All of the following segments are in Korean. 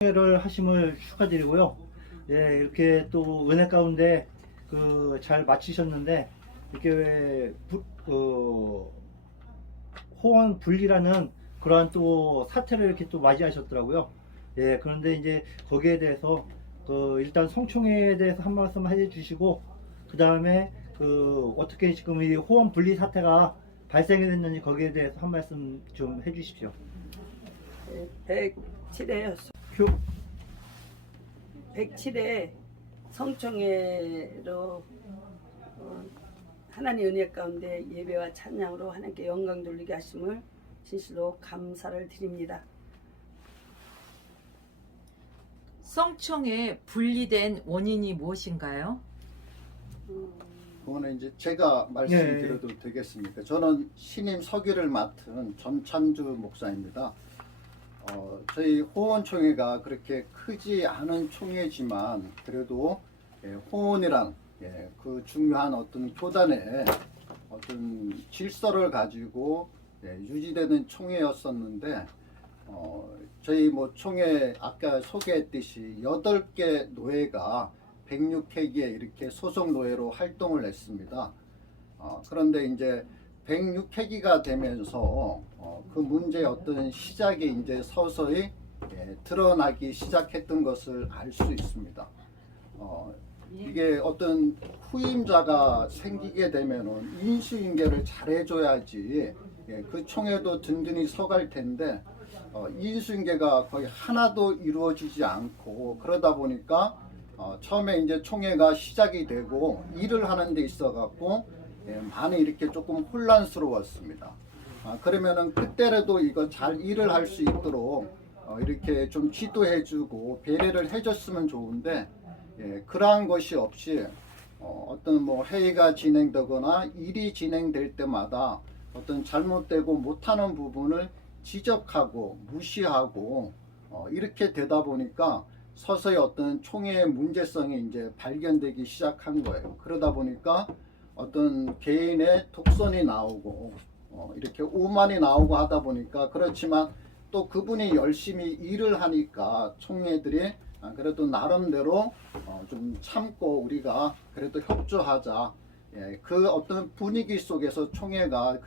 를 하심을 축하드리고요. 예, 이렇게 또 은혜 가운데 잘 마치셨는데 이렇게 호원 분리라는 그러한 또 사태를 이렇게 또 맞이하셨더라고요. 예, 그런데 이제 거기에 대해서 일단 성총회에 대해서 한 말씀 해주시고 그 다음에 어떻게 지금 이 호원 분리 사태가 발생이 됐는지 거기에 대해서 한 말씀 좀 해주십시오. 107회 큐. 107회 성총회로 하나님 은혜 가운데 예배와 찬양으로 하나님께 영광 돌리게 하심을 진실로 감사를 드립니다. 성총회 분리된 원인이 무엇인가요? 그거는 이제 제가 말씀드려도 되겠습니까? 저는 신임 서기를 맡은 전찬주 목사입니다. 저희 호원총회가 그렇게 크지 않은 총회지만 그래도 호원이란 그 중요한 어떤 교단의 어떤 질서를 가지고 유지되는 총회였었는데 저희 뭐 총회 아까 소개했듯이 8개 노회가 106회기에 이렇게 소속 노회로 활동을 했습니다. 그런데 이제 106회기가 되면서 그 문제의 어떤 시작이 이제 서서히 드러나기 시작했던 것을 알 수 있습니다. 이게 어떤 후임자가 생기게 되면은 인수인계를 잘해줘야지 그 총회도 든든히 서갈 텐데 인수인계가 거의 하나도 이루어지지 않고 그러다 보니까 처음에 이제 총회가 시작이 되고 일을 하는 데 있어 갖고 많이 이렇게 조금 혼란스러웠습니다. 그러면은 그때라도 이거 잘 일을 할 수 있도록 이렇게 좀 지도해주고 배려를 해줬으면 좋은데 그러한 것이 없이 어떤 뭐 회의가 진행되거나 일이 진행될 때마다 어떤 잘못되고 못하는 부분을 지적하고 무시하고 이렇게 되다 보니까 서서히 어떤 총회의 문제성이 이제 발견되기 시작한 거예요. 그러다 보니까 어떤 개인의 독선이 나오고 이렇게 오만이 나오고 하다 보니까 그렇지만 또 그분이 열심히 일을 하니까 총회들이 그래도 나름대로 좀 참고 우리가 그래도 협조하자. 그 어떤 분위기 속에서 총회가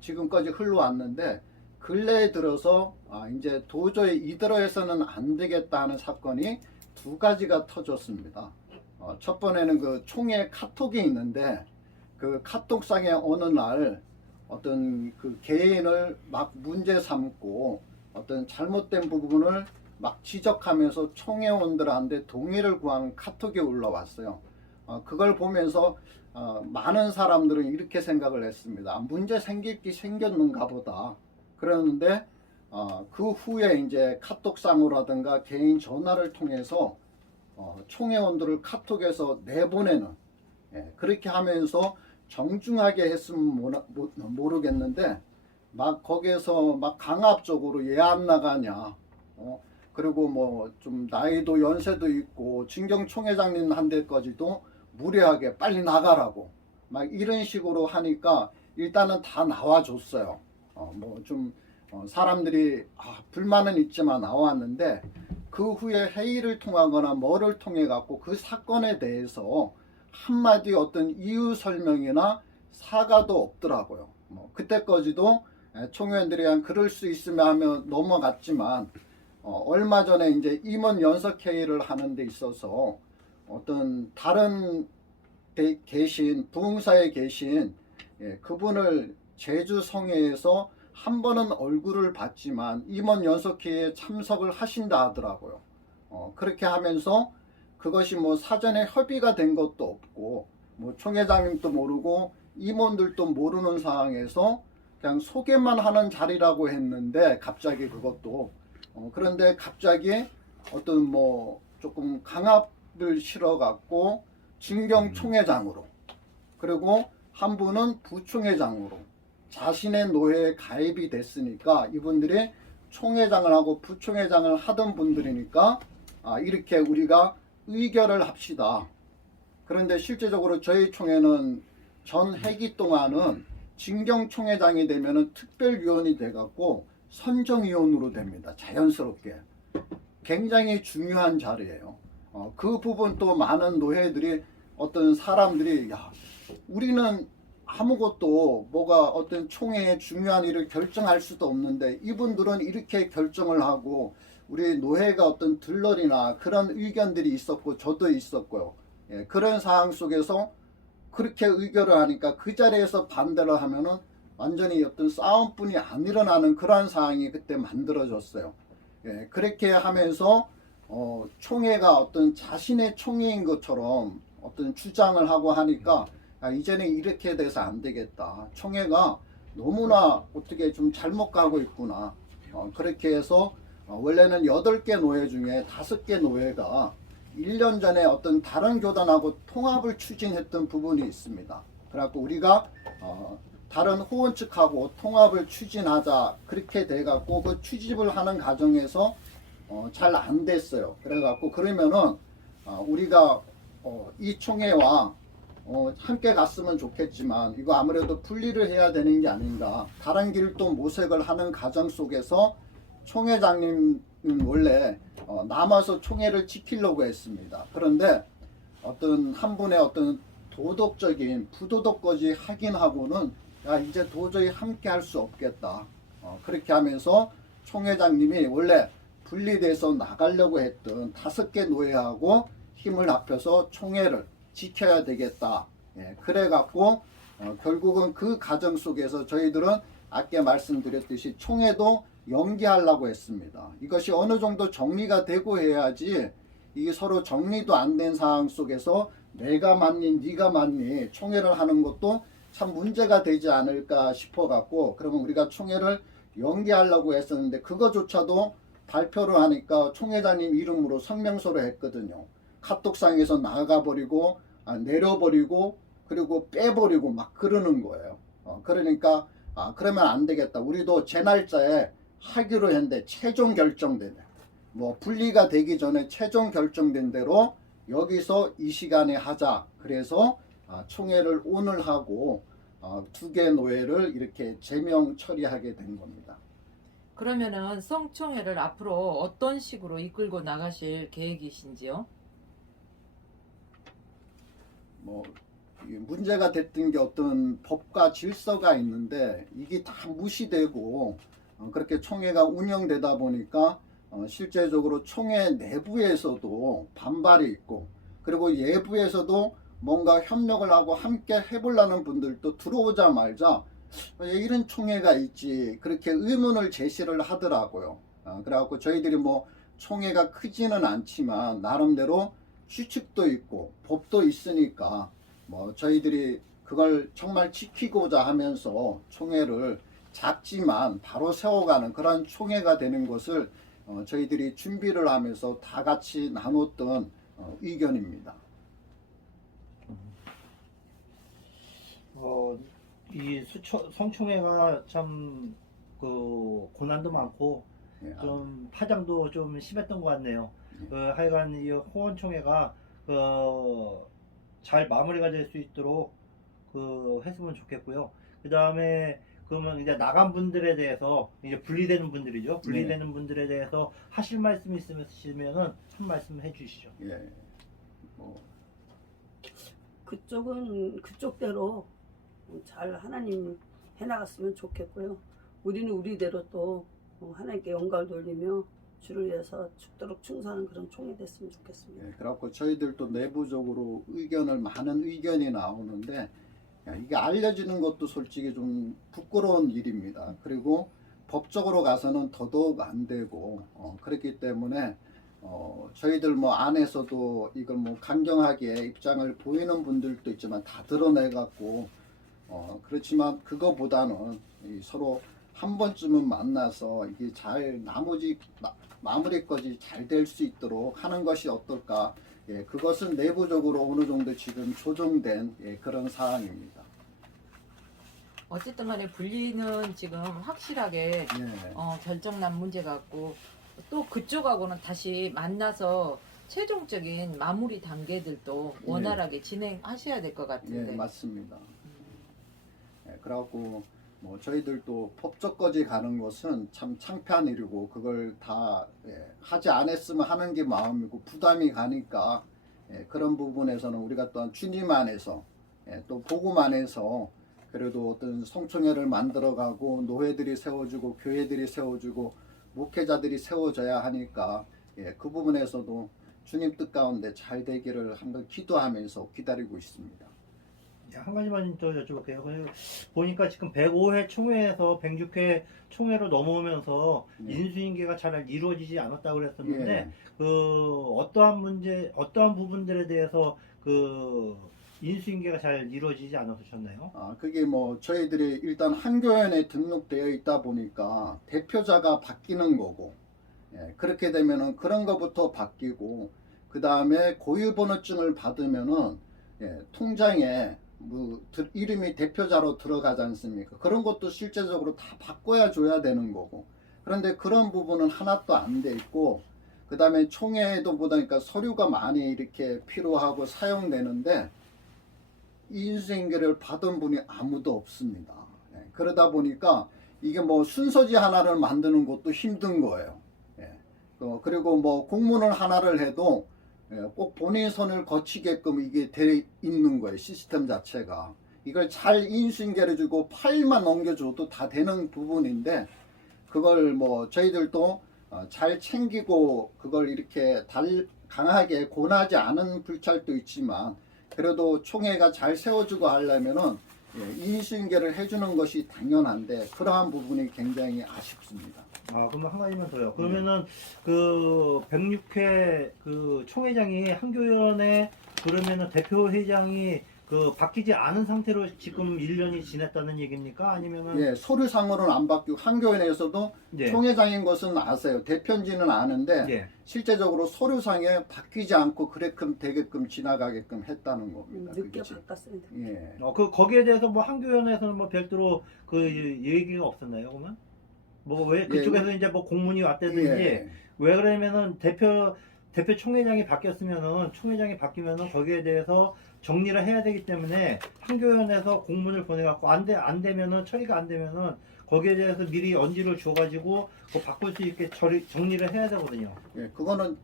지금까지 흘러왔는데 근래에 들어서 이제 도저히 이대로 해서는 안 되겠다 하는 사건이 2가지가 터졌습니다. 첫 번에는 그 총회 카톡이 있는데 그 카톡상에 어느 날 어떤 그 개인을 막 문제 삼고 어떤 잘못된 부분을 막 지적하면서 총회원들한테 동의를 구하는 카톡이 올라왔어요. 그걸 보면서 많은 사람들은 이렇게 생각을 했습니다. 문제 생길 게 생겼는가 보다. 그러는데 그 후에 이제 카톡상으로라든가 개인 전화를 통해서 총회원들을 카톡에서 내보내는 그렇게 하면서 정중하게 했으면 모르겠는데 막 거기에서 막 강압적으로 얘 안 나가냐 그리고 뭐 좀 나이도 연세도 있고 진경총회장님 한 데까지도 무례하게 빨리 나가라고 막 이런 식으로 하니까 일단은 다 나와줬어요. 뭐 좀 사람들이 불만은 있지만 나왔는데 그 후에 회의를 통하거나 뭐를 통해 갖고 그 사건에 대해서 한마디 어떤 이유 설명이나 사과도 없더라고요. 뭐 그때까지도 총회원들이 그럴 수 있으면 하며 넘어갔지만 얼마 전에 이제 임원 연석 회의를 하는 데 있어서 어떤 다른 부흥사에 계신 그분을 제주 성회에서 한 번은 얼굴을 봤지만 임원 연석회의에 참석을 하신다 하더라고요. 그렇게 하면서 그것이 뭐 사전에 협의가 된 것도 없고 뭐 총회장님도 모르고 임원들도 모르는 상황에서 그냥 소개만 하는 자리라고 했는데 갑자기 그것도 그런데 갑자기 어떤 뭐 조금 강압을 실어 갖고 진경 총회장으로 그리고 한 분은 부총회장으로 자신의 노회에 가입이 됐으니까 이분들이 총회장을 하고 부총회장을 하던 분들이니까 이렇게 우리가 의결을 합시다. 그런데 실제적으로 저희 총회는 전 회기 동안은 진경 총회장이 되면은 특별위원이 돼갖고 선정위원으로 됩니다. 자연스럽게. 굉장히 중요한 자리예요. 그 부분 또 많은 노회들이 어떤 사람들이 야 우리는 아무것도 뭐가 어떤 총회의 중요한 일을 결정할 수도 없는데 이분들은 이렇게 결정을 하고 우리 노회가 어떤 들러리나 그런 의견들이 있었고 저도 있었고요. 예, 그런 상황 속에서 그렇게 의결을 하니까 그 자리에서 반대를 하면은 완전히 어떤 싸움뿐이 안 일어나는 그러한 상황이 그때 만들어졌어요. 예, 그렇게 하면서 총회가 어떤 자신의 총회인 것처럼 어떤 주장을 하고 하니까 이제는 이렇게 돼서 안 되겠다. 총회가 너무나 어떻게 좀 잘못 가고 있구나. 그렇게 해서 원래는 8개 노회 중에 5개 노회가 1년 전에 어떤 다른 교단하고 통합을 추진했던 부분이 있습니다. 그래갖고 우리가 다른 호원 측하고 통합을 추진하자 그렇게 돼갖고 그 추집을 하는 과정에서 잘 안 됐어요. 그래갖고 그러면은 우리가 이 총회와 함께 갔으면 좋겠지만 이거 아무래도 분리를 해야 되는 게 아닌가. 다른 길도 모색을 하는 과정 속에서 총회장님은 원래 남아서 총회를 지키려고 했습니다. 그런데 어떤 한 분의 어떤 도덕적인 부도덕까지 하긴 하고는 야 이제 도저히 함께 할 수 없겠다. 그렇게 하면서 총회장님이 원래 분리돼서 나가려고 했던 5개 노회하고 힘을 합해서 총회를 지켜야 되겠다. 예, 그래갖고 결국은 그 과정 속에서 저희들은 아까 말씀드렸듯이 총회도 연기하려고 했습니다. 이것이 어느 정도 정리가 되고 해야지 이게 서로 정리도 안 된 상황 속에서 내가 맞니 네가 맞니 총회를 하는 것도 참 문제가 되지 않을까 싶어 갖고 그러면 우리가 총회를 연기하려고 했었는데 그거조차도 발표를 하니까 총회장님 이름으로 성명서를 했거든요. 카톡상에서 나가버리고 내려버리고 그리고 빼버리고 막 그러는 거예요. 그러니까 그러면 안 되겠다. 우리도 제 날짜에 하기로 했는데 최종 결정된 뭐 분리가 되기 전에 최종 결정된 대로 여기서 이 시간에 하자. 그래서 총회를 오늘 하고 2개 노회를 이렇게 제명 처리하게 된 겁니다. 그러면은 성총회를 앞으로 어떤 식으로 이끌고 나가실 계획이신지요? 뭐 문제가 됐던 게 어떤 법과 질서가 있는데 이게 다 무시되고 그렇게 총회가 운영되다 보니까 실제적으로 총회 내부에서도 반발이 있고 그리고 외부에서도 뭔가 협력을 하고 함께 해보려는 분들도 들어오자마자 왜 이런 총회가 있지 그렇게 의문을 제시를 하더라고요. 그래갖고 저희들이 뭐 총회가 크지는 않지만 나름대로 규칙도 있고 법도 있으니까 뭐 저희들이 그걸 정말 지키고자 하면서 총회를 작지만 바로 세워가는 그런 총회가 되는 것을 저희들이 준비를 하면서 다 같이 나눴던 의견입니다. 이 성총회가 참 그 고난도 많고 예, 좀 파장도 좀 심했던 것 같네요. 예. 하여간 이 호원총회가 잘 마무리가 될 수 있도록 했으면 좋겠고요. 그 다음에 그러면 이제 나간 분들에 대해서 이제 분리되는 분들이죠. 분리되는 분들에 대해서 하실 말씀 있으시면은 한 말씀 해주시죠. 예. 뭐 그쪽은 그쪽대로 잘 하나님 해나갔으면 좋겠고요. 우리는 우리대로 또 하나님께 영광을 돌리며 주를 위해서 죽도록 충성하는 그런 총회 됐으면 좋겠습니다. 예, 그래갖고 저희들도 내부적으로 많은 의견이 나오는데 이게 알려지는 것도 솔직히 좀 부끄러운 일입니다. 그리고 법적으로 가서는 더더욱 안 되고 그렇기 때문에 저희들 뭐 안에서도 이걸 뭐 강경하게 입장을 보이는 분들도 있지만 다 드러내갖고 그렇지만 그거보다는 서로 한 번쯤은 만나서 이게 잘 마무리까지 잘 될 수 있도록 하는 것이 어떨까. 예, 그것은 내부적으로 어느 정도 지금 조정된 그런 사항입니다. 어쨌든 간에 분리는 지금 확실하게 예. 결정난 문제 같고 또 그쪽하고는 다시 만나서 최종적인 마무리 단계들도 원활하게 진행하셔야 될 것 예, 같은데. 맞습니다. 예, 그래갖고 뭐 저희들도 법적까지 가는 것은 참 창피한 일이고 그걸 다 하지 않았으면 하는 게 마음이고 부담이 가니까 그런 부분에서는 우리가 또한 주님 안에서 또 복음 안에서 그래도 어떤 성총회를 만들어가고 노회들이 세워주고 교회들이 세워주고 목회자들이 세워져야 하니까 그 부분에서도 주님 뜻 가운데 잘 되기를 한번 기도하면서 기다리고 있습니다. 한 가지만 더 여쭤볼게요. 보니까 지금 105회 총회에서 106회 총회로 넘어오면서 네. 인수인계가 잘 이루어지지 않았다고 그랬었는데 예. 그 어떠한 부분들에 대해서 그 인수인계가 잘 이루어지지 않으셨나요? 그게 뭐 저희들이 일단 한교연에 등록되어 있다 보니까 대표자가 바뀌는 거고 그렇게 되면은 그런 거부터 바뀌고 그 다음에 고유번호증을 받으면은 통장에 뭐 이름이 대표자로 들어가지 않습니까? 그런 것도 실제적으로 다 바꿔야 줘야 되는 거고 그런데 그런 부분은 하나도 안 돼 있고 그 다음에 총회도 보니까 서류가 많이 이렇게 필요하고 사용되는데 인수인계를 받은 분이 아무도 없습니다. 그러다 보니까 이게 뭐 순서지 하나를 만드는 것도 힘든 거예요. 그리고 뭐 공문을 하나를 해도 꼭 본인 손을 거치게끔 이게 돼 있는 거예요. 시스템 자체가. 이걸 잘 인수인계를 주고 파일만 넘겨줘도 다 되는 부분인데 그걸 뭐 저희들도 잘 챙기고 그걸 이렇게 강하게 권하지 않은 불찰도 있지만 그래도 총회가 잘 세워주고 하려면은 인수인계를 해주는 것이 당연한데 그러한 부분이 굉장히 아쉽습니다. 그러면 한 가지만 더요. 그러면은 그 106회 그 총회장이 한교연에 그러면은 대표회장이 그 바뀌지 않은 상태로 지금 1년이 지났다는 얘기입니까? 아니면은 서류상으로는 안 바뀌고 한교연에서도 총회장인 것은 아세요. 대표인지는 아는데 실제적으로 서류상에 바뀌지 않고 그래끔 되게끔 지나가게끔 했다는 겁니다. 늦게 바꿨습니다. 거기에 대해서 뭐 한교연에서는 뭐 별도로 그 얘기가 없었나요, 그러면? 뭐 왜 그쪽에서 이제 뭐 공문이 왔다든지 왜 그러면은 대표 총회장이 바뀌었으면은 총회장이 바뀌면은 거기에 대해서 정리를 해야 되기 때문에 한교연에서 공문을 보내갖고 안 되면은 처리가 안 되면은 거기에 대해서 미리 언지를 줘가지고 바꿀 수 있게 정리를 해야 되거든요. 그거는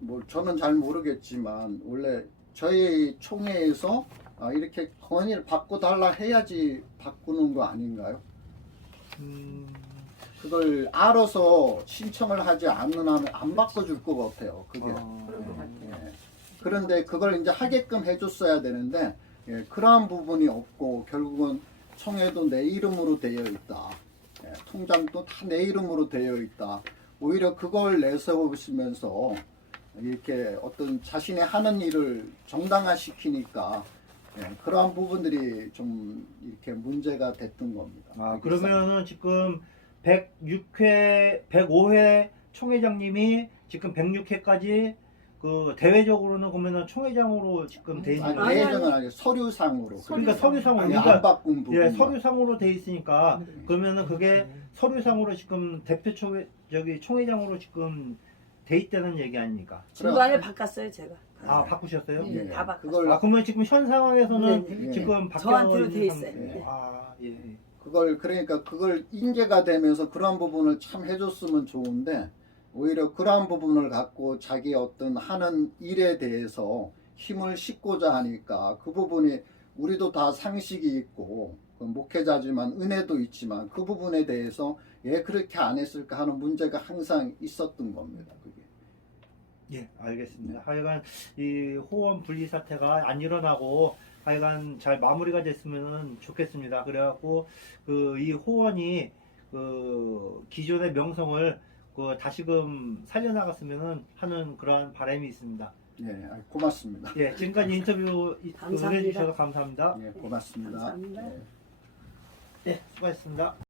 뭐 저는 잘 모르겠지만 원래 저희 총회에서 이렇게 건의를 바꿔달라 해야지 바꾸는 거 아닌가요? 그걸 알아서 신청을 하지 않는 한은 안 바꿔줄 것 같아요. 그게. 그런데 그걸 이제 하게끔 해줬어야 되는데 그러한 부분이 없고 결국은 총회도 내 이름으로 되어 있다. 통장도 다 내 이름으로 되어 있다. 오히려 그걸 내세우시면서 이렇게 어떤 자신의 하는 일을 정당화시키니까 그러한 부분들이 좀 이렇게 문제가 됐던 겁니다. 그러면은 지금 105회 총회장님이 지금 106회까지 그 대외적으로는 그러면은 총회장으로 지금 돼 있는 거예요? 대회장은 아니고 서류상으로. 그러니까 서류상으로 안 바꾼 부분. 서류상으로 돼 있으니까 그러면은 그게 서류상으로 지금 총회장으로 지금 돼 있다는 얘기 아닙니까? 중간에 바꿨어요 제가. 바꾸셨어요? 다 바꿨어요. 그러면 지금 현 상황에서는 지금 저한테로 돼 있어요. 그러니까 그걸 인계가 되면서 그런 부분을 참 해줬으면 좋은데 오히려 그러한 부분을 갖고 자기 어떤 하는 일에 대해서 힘을 싣고자 하니까 그 부분이 우리도 다 상식이 있고 목회자지만 은혜도 있지만 그 부분에 대해서 왜 그렇게 안 했을까 하는 문제가 항상 있었던 겁니다. 그게. 알겠습니다. 하여간 이 호원 분리 사태가 안 일어나고 하여간 잘 마무리가 됐으면 좋겠습니다. 그래갖고 그 이 호원이 그 기존의 명성을 다시금 살려나갔으면 하는 그러한 바람이 있습니다. 고맙습니다. 지금까지 인터뷰 해주셔서 감사합니다. 고맙습니다. 감사합니다. 수고하셨습니다.